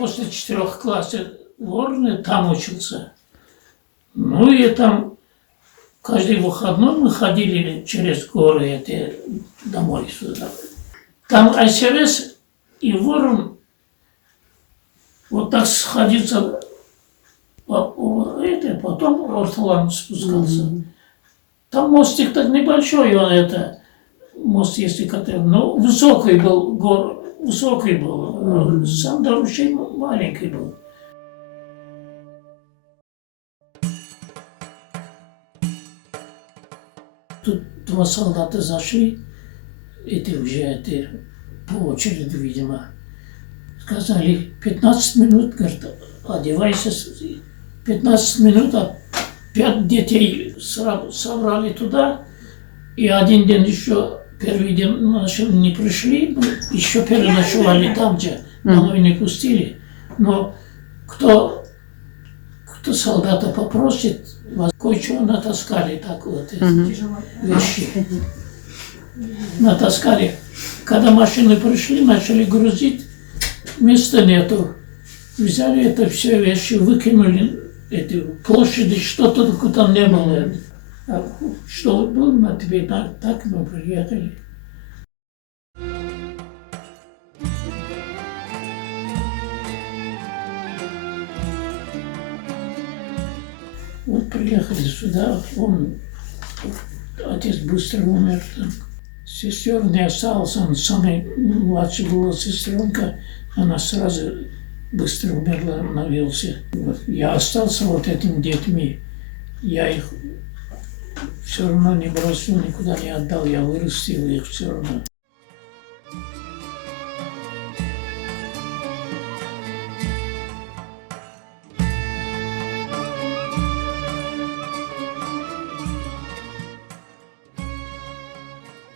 после 4 классов в Орне там учился. Ну и там каждый выходной мы ходили через горы эти домой сюда. Там СРС и Ворон вот так сходиться, потом Орталан спускался. Там мостик так небольшой, он мост, если который, но высокий был, высокий был, сам доручей маленький был. Тут 2 солдата зашли, по очереди, видимо. Сказали, 15 минут, говорит, одевайся. 15 минут, а 5 детей собрали туда. И один день еще, первый день не пришли, еще переночевали там, где домой не пустили. Но кто солдата попросит, кое-чего натаскали так вот вещи. Натаскали. Когда машины пришли, начали грузить, места нету. Взяли это все вещи, выкинули эти площади, что только там не было. А что было, мы теперь так мы приехали. Вот приехали сюда, отец быстро умер. Сестер не осталось, он самый младший была сестренка, она сразу быстро умерла, навелся. Я остался вот этими детьми, я их все равно не бросил, никуда не отдал, я вырастил их все равно.